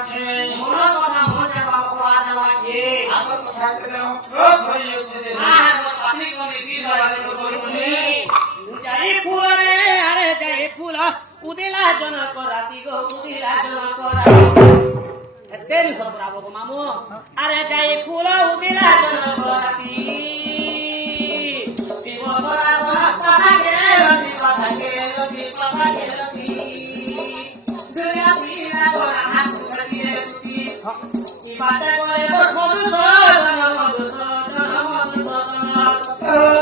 মনে কথা মনে বাবা কোয়াদা লাগে আগত কথা কলে ছড়ি আছে রে আর পাতি কোনি দিল আরে করবনি যাই ফুলে আরে যাই ফুলা উদিলা জন করাতি গো উদিলা জন করাতি এতেনি সবরাবো গো মামু আরে যাই ফুলা উদিলা জন করাতি দিব সরা কথা গেলতি কথা গেলতি কথা গেলতি দুনিয়া বিনা গোনা হাত দিয়ে ইবাদত করে মধুসূদন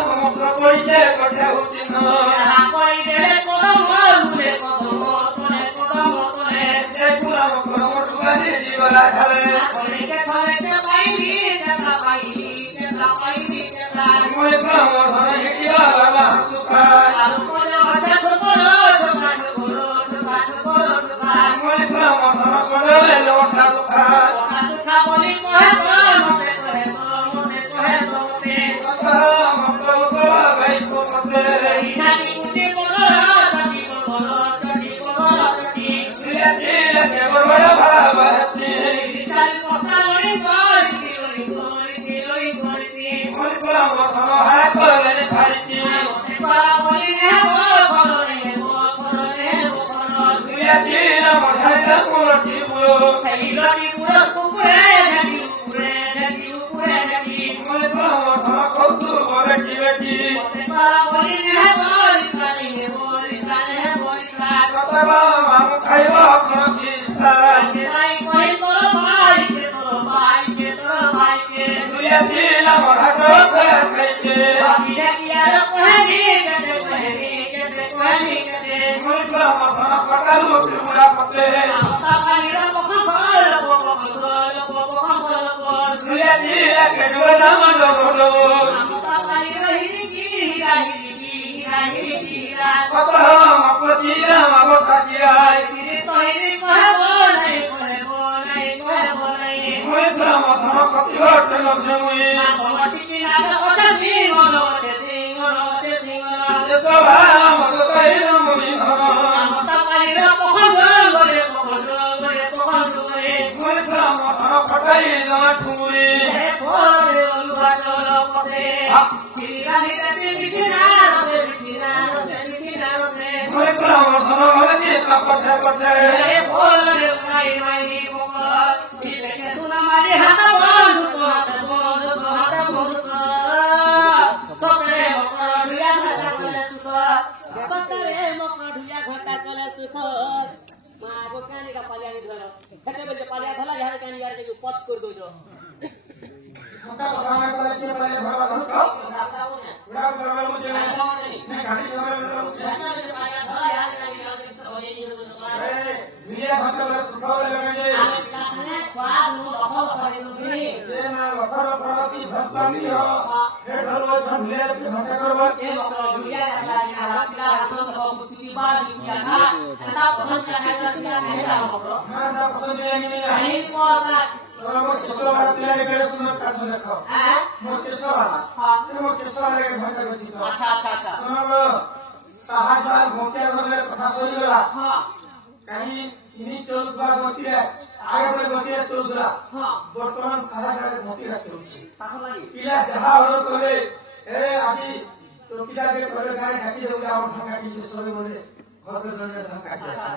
সমগ্র কইতে কথা হচ্ছে না যাহা কইতে কদম মুলে কদম তোলে যে পুরা মকর বাড়ি জীবলা ছাড়ে কইতে কইতে পাইনি দেখা পাইনি মই প্রাণ ধরে হিয়া বাবা সুখা আর কোন কথা করো মই প্রাণ ধরে সদলে লোটা দুখা কথা বলি কহে মতে সতা মকর সবা গাই কোতে ইহানি কুটি বড় কে বড় ভাবতি বিচার কসালনি করি মই প্রাণ ধরে হাত করে ছাড়তি পারা বলি হে দিন মধাইলা কোটি পুরো সেইলটি পুরো কুকুরে ঢাকি মই প্রাণ ধরে কত বড় কি বেটি পারা বলি হে সতবা মাম খাইবা প্রতিষ্ঠা দুয়া দিন মধাইলা খাইতে মই প্রাণ ধরে সকাল ত্রিপুরা পতে দুয়া দিন কেডবা মন্ডল সতবা মকচিরা মাবকাচিরাই মই প্রাণ ধরে সত্যি নজমুই সবা মগতাই নমি ধর মই প্রাণ ধরে ফটাই জমা ঠুরি মই প্রাণ ধরে মনে তপছে পছে কথা কথা করে কে বলে ধরবা ধরছো উড়া উড়া মুঝে না গাড়ি ধরে মুঝে দুনিয়া ভাতে সুখ লাগে যে না লখর প্রতি ভক্তি হ হে ঢলব ছলে কি ধকে করব না না পছন্দ নেই আমার কেশওয়ালা প্লেয়ারে গেলে শুনো কাজ দেখো মোর কেশওয়ালা মোর কেশওয়ালা ধকে গছি তো আচ্ছা শুনো সাহায্য ভোকে গলে কথা সরি গলা কাহি ইনি চলুথা গতিরে আগে পরে গতিরে চলুথা বর্তমান সাহায্যের গতিরে চলছে পিলা যাহা অর্ডার করে এ আজি তো পিলাকে করে গাড়ি ঢাকি দেব যা আমার ঢাকি সবে বলে ঘরে জনে ঢাকি আসে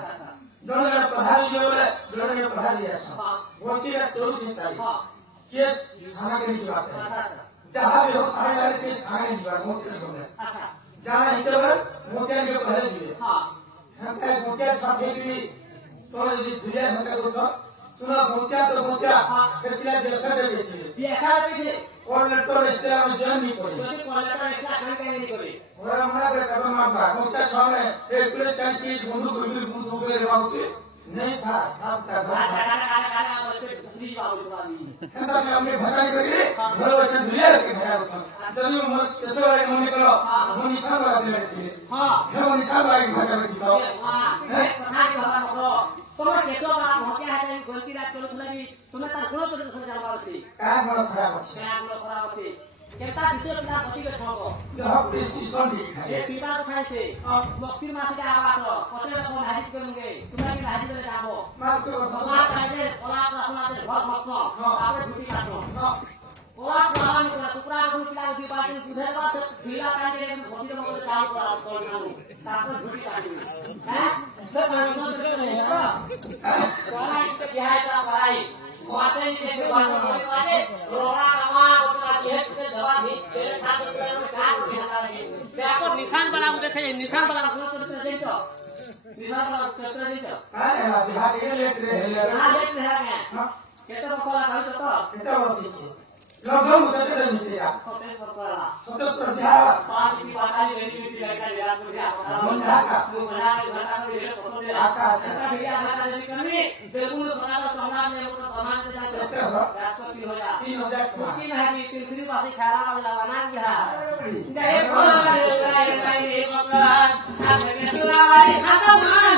জনে পহাড়ি জলে জনে পহাড়ি আসে গতিরে চলছে তাই কেস থানা কে নিয়ে যাতে যাহা भी हो साहेबारे केस थाना में जीवा मोतिया जने जाना हितबे मोतिया के पहले दिले हम का मोतिया छापे की तोरे यदि दुनिया धक्का को सुना मोतिया तो मोतिया फिर पिला देश रे बेचे और लेटर स्टेट में जन नहीं पड़ी और हमरा के कदम मारबा मोतिया छ में एक प्लेट चांसी बंधु के बाउते नहीं था काम का एंदा में हमने भगाई करी घर वचन दुनिया के खया वचन जब मोर केशवाई मनी को मो निशान वाला दिले थी हां हे मो निशान वाला भगा बेची तो है पठारी भगा मरो तोर केशवा भके हाते गलती रात चलो तुलाबी तुमे तार गुण तो जानवा अछि का गुण खराब अछि का गुण खराब अछि केता विषय पिता गति के छको जह प्रेसिशन दिखा ये सीता तो खाइ छे बक्सीर मास के आवा तो कते कोन हाजिर करूंगे तुमे की हाजिर ले जाबो मार के बस मार खाइ ओला घर बस्छ आफै छुट्टी काट्छ ओला पुरानो कुरा टुक्रा गर्नु किलाको दुई बाटो बुझेर बात ढिला काटेर खोसिलो मले काम गर्नु ताको छुट्टी काट्नु हैं ले भन्नु नत्र नि ओला के बिहाय का भाइ वासे नि के वासे बोले वासे रोरा कामा बचरा भेट के दवा भी तेरे खाते में काट के हटा दे त्याको निशान बनाउँदै थिए निशान बनाउनु कुन चाहिँ छ निशान बनाउनु कत्रो चाहिँ छ आ बिहार ए लेट रे लेट रे हां केतो बकोला खाइ त केतो बसिছে लगभग उतरते थे नीचे का सतोष पर ध्यान पांच की बात रेडी रेडी लगा यार मुझे बना के घटा में मेरे पसंद है अच्छा भैया हमारा जल्दी करनी बेगुन बना लो कमरा में वो सामान से जाते हो राष्ट्रपति हो जा 3000 तीन है कि तीन फ्री पास खाना वाला बना गया जय बोले भगवान हमें सुनाई खाता मान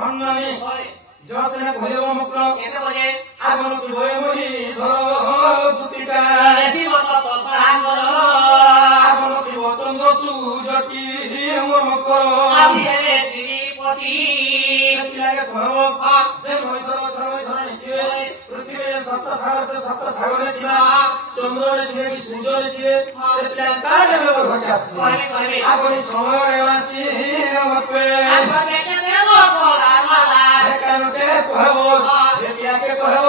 অন্নানি জসনে ভৈরব মুক্ত কেতে বজে আগন কি ভয় মহি ধর দুতিকা দিবস তো সাগর আগন কি চন্দ্র সুজটি মন কর আসিরে শ্রীপতি পিলাকে ভব যে ভয় ধর ছয় ধর নিবে পৃথিবীর সপ্ত সাগরে দিবা চন্দ্রে দিবে কি সূর্যরে দিবে সে পিলা কাজে ব্যবহার হতে আসে আগনি সময় বাসি নমতে আসবে কেতে বলা মালা কানকে কহব যে পিলাকে কহব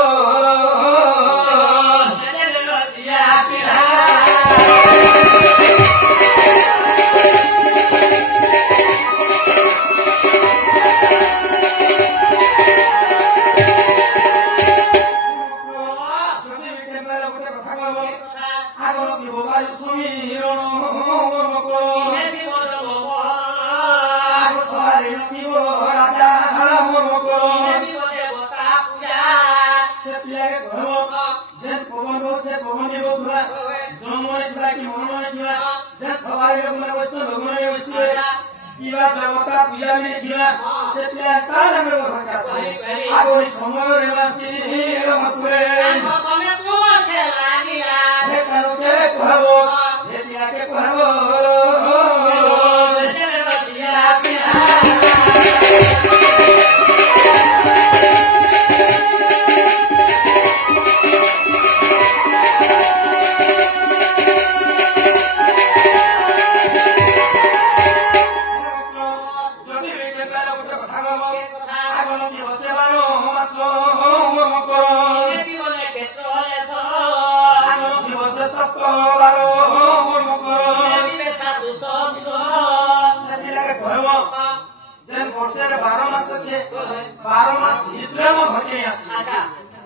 সেনে লসিয়া পিলা সময় বাসি মতুরে সনে তোমা খেলা গিয়া কানুকে কহব যে পিলাকে কহব সেনে লসিয়া পিলা যদি বেটে বেলা গোটে কথা কব আগন কি বসে বারো মাস মম কর জীবনে ক্ষেত্র লেস আগন কি বসে সপ্ত বারো মম কর দিবে শাশু শ্বশুর সে পিলাকে কহব যেন বর্ষের 12 মাস আছে 12 মাস ভিতরে মো ঘটে আসি আচ্ছা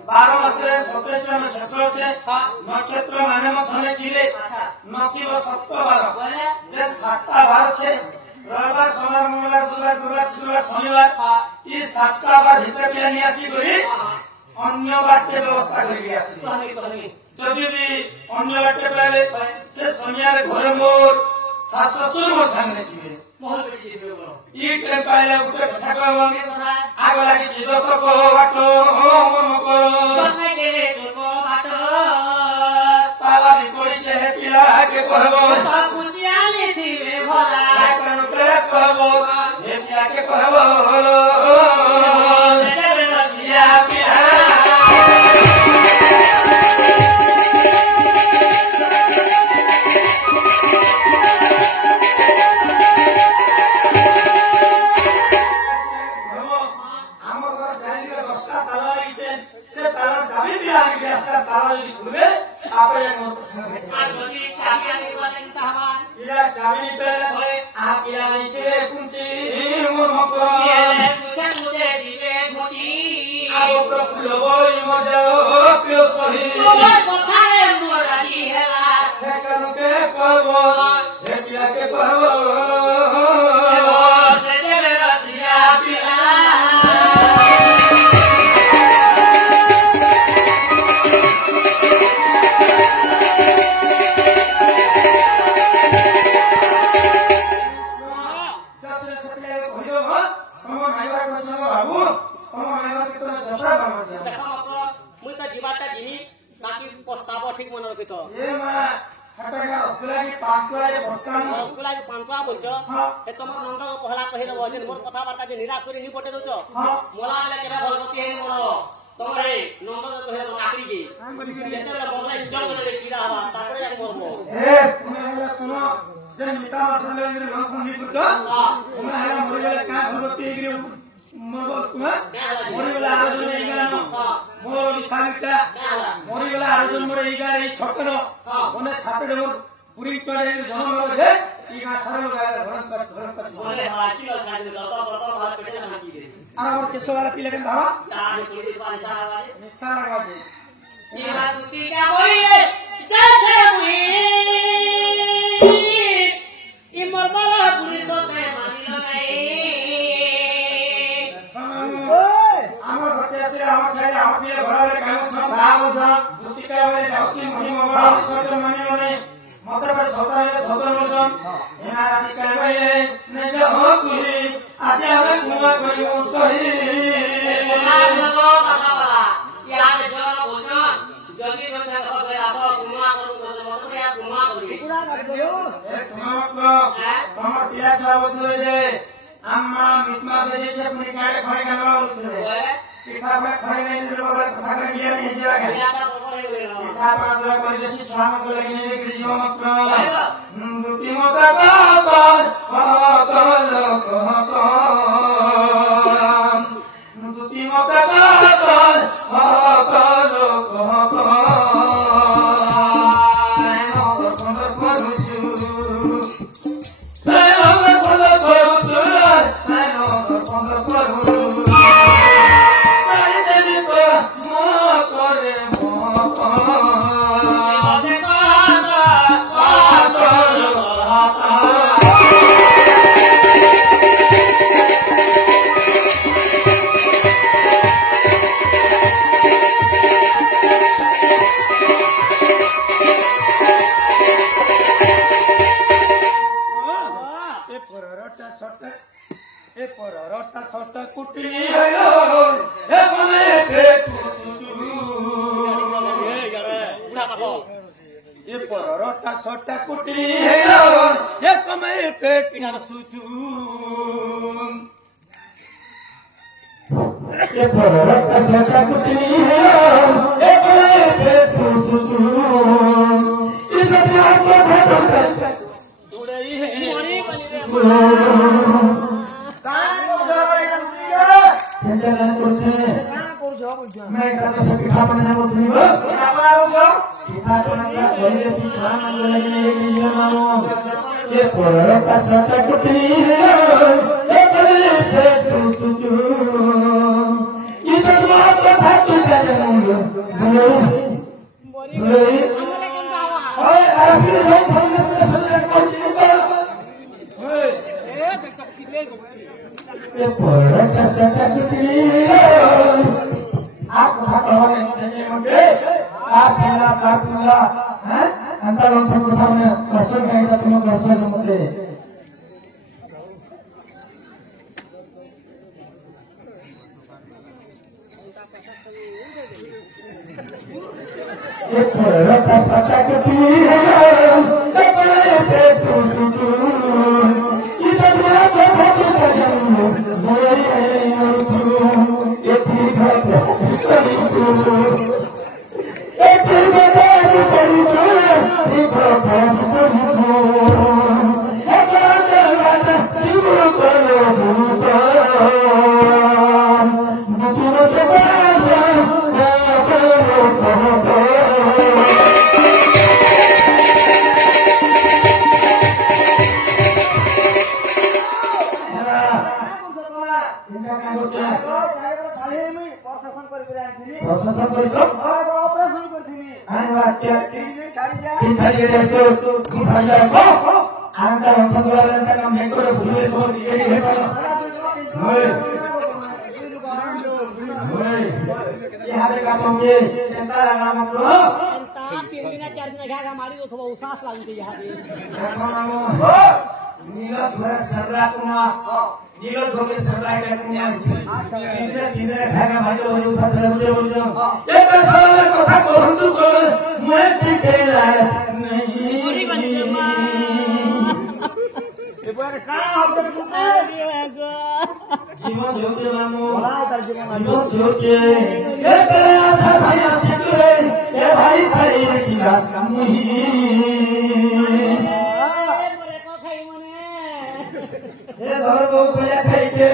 12 মাসে 27 টা নক্ষত্র আছে নক্ষত্র মানে মধ্যে কিরে নকিব সপ্ত বার বলে যেন 7টা বার আছে রবিবার সোমবার মঙ্গলবার বুধবার গুরুবার শুক্রবার শনিবার এই 7টা বার ভিতরে পিলা নিয়ে আসি করি অন্য বাটে ব্যবস্থা করি আসি কহি যদি বি অন্য বাটে পাইলে সে শনিয়ারে ঘরে মোর শাশ শ্বশুর মো সামনে দিবে মোহন বেটি দিবে বলো ই টাইম পাইলে গোটে কথা কইব কে কথা আগ লাগি যে দশক বাট মন কর বসাই গেলে তোর বাট তালা দি পড়িছে হে পিলাকে কহব তো কুচিয়ালি দিবে ভলা কানুকে কহব হে পিলাকে কহব সেনে লসিয়া পিলা আমার ঘর চারিদিকে 10টা তালা লাগিছে সে তালা চাবি পিলা লাগি আসে তালা যদি খুলবে আপে মোর প্রশ্ন ভেটে আর যদি চাবি আনি বলে তাহবা পিলা চাবি নিতে আ পিলা নিতে কুঞ্চি মোর মকর মুঝে মুঝে দিবে ঘটি আলো প্রফুল্ল বই মজাও প্রিয় সহি তোমার কথারে মোরালি হেলা হে কানুকে কহব হে পিলাকে কহব সেনে লসিয়া পিলা দশরে সে পিলাকে কহিব তোমার মাইবার কইছ বাবু তোমার মাইবার কে তোরা ঝপড়া বামা যা দেখা মাত্র মুই তো দিবারটা জিনি বাকি প্রস্তাব ঠিক মনে রাখিত এ মা হাটাকা রসগোল্লা কি পাঁচটায় বস্তানো রসগোল্লা পান্তা বলছ হ্যাঁ। এ তোমার নন্দ পহলা কহি দেব যে মোর কথাবার্তা যে নিরাশ করে নি পটে দউছ হ্যাঁ। মোলা বেলে কেবে ভলগতি হেনি মোর তোমার এই নন্দ কহি দেব নাকড়ি কি যেতেবেলে মরলে জঙ্গলে কিরা হবা তারপরে যাক মরব এ তুমি এরা শুনো যে মিতা মাসলে এর লোক ফোন করছ তুমি হেরা মরি গেলে কা ভগতি এগিরে মরব তুমি মরি গেলে আরজন এইগানো মোর ইসামিটা মরি গেলে আরজন মোর এইগার এই ছকন ওনে ছাতে মোর পুরি চড়ে জন্ম হবে ইগা সরল গায় ভরন কর বলে হলা কি লল ছাড়ি দত দত ভার পেটে শান্তি দে আর আমার কেশওয়ালা পিলে কেন ধাবা তারে পুরি পানি সারা বারে নিশানা বাজে ইমা তুতি কা বইলে যাচ্ছে মুই ই মোর বালা পুরি তো তে মানিল নাই আমার ঘরতে আসে আমার খাইলে আমার পিলে ঘোরালে কাম ছম দুতিকা বলে যাউছি মহিমা বড় সত মানিল নাই মতে পর সতরে সতর বলছন এনা রাতি কাইলে নে যহ কুহি আগে আমি কুমা করিব সহি जल्दी बच्चा घर ले आसो कुमा करू तो मोटरे कुमा करू पूरा करू ए समाप्त हमर पिला छावत होय जे अम्मा मितमा बजे छे पुनी काडे खड़े गनवा उठले पिठा में खड़े नहीं दे बाबा कथा करे लिया नहीं जेवा के पिठा पा दरा कर देसी छाम को लगे नहीं के जीव मत दुती मत बाबा पागल कहता दुती मत बाबा पागल कहता छोटा कुटी है ये कमे पेट न सुचू ये परत छोटा कुटी है ये कमे पेट न सुचू इस प्यार को भेटो जुड़े है कान को जावे ना ठंडा कोसे कान को जाओ मैं करने से पिठा बनाना मत नहीं हो अपना हो पिठा बनाना पहले से छान लगने के लिए मानो ये परत का सटा कुटनी है ये कभी पेट सुचू ये तो बात का भाग का जन्म बोलो बोलो ओए आखिर लोग भंग से सुनने को ओए ये परत का सटा कुटनी है आप कथा कहने नहीं मुझे आप चला काटूंगा हैं अंतर अंतर कथा में कसर कहेगा तुम कसर समझे एक परत का सटा कुटनी है कपड़े पे तो सुचू इधर में बहुत बजन बोले ये ठीक है प्रशासन कर तो ऑपरेशन करथिनी आय वाक्य तीन छाड़ी रे तो भाई जा को आंका अंतर वाला का नाम नेको रे भूले तो ये है पालो ओए ओए यहां पे का पंगे जनता नाम को जनता 3 दिन 4 दिन घागा मारी तो खबा उसास लागु यहां पे नाम ओ नीला थोड़ा सररा कुमा नीलो धोके सरला के कुमा तीन दिन घागा मारी तो उसास लागु बोलो ये तो साला कथा कहंतु को मैं टिकेला नहीं ए पर का हबे कुटे जीवन जोते मामू जीवन जोते ए तेरे आशा भाई आसे तुरे ए भाई भाई की बात नहीं ए बोले को खाई मने ए धर को पे खाई के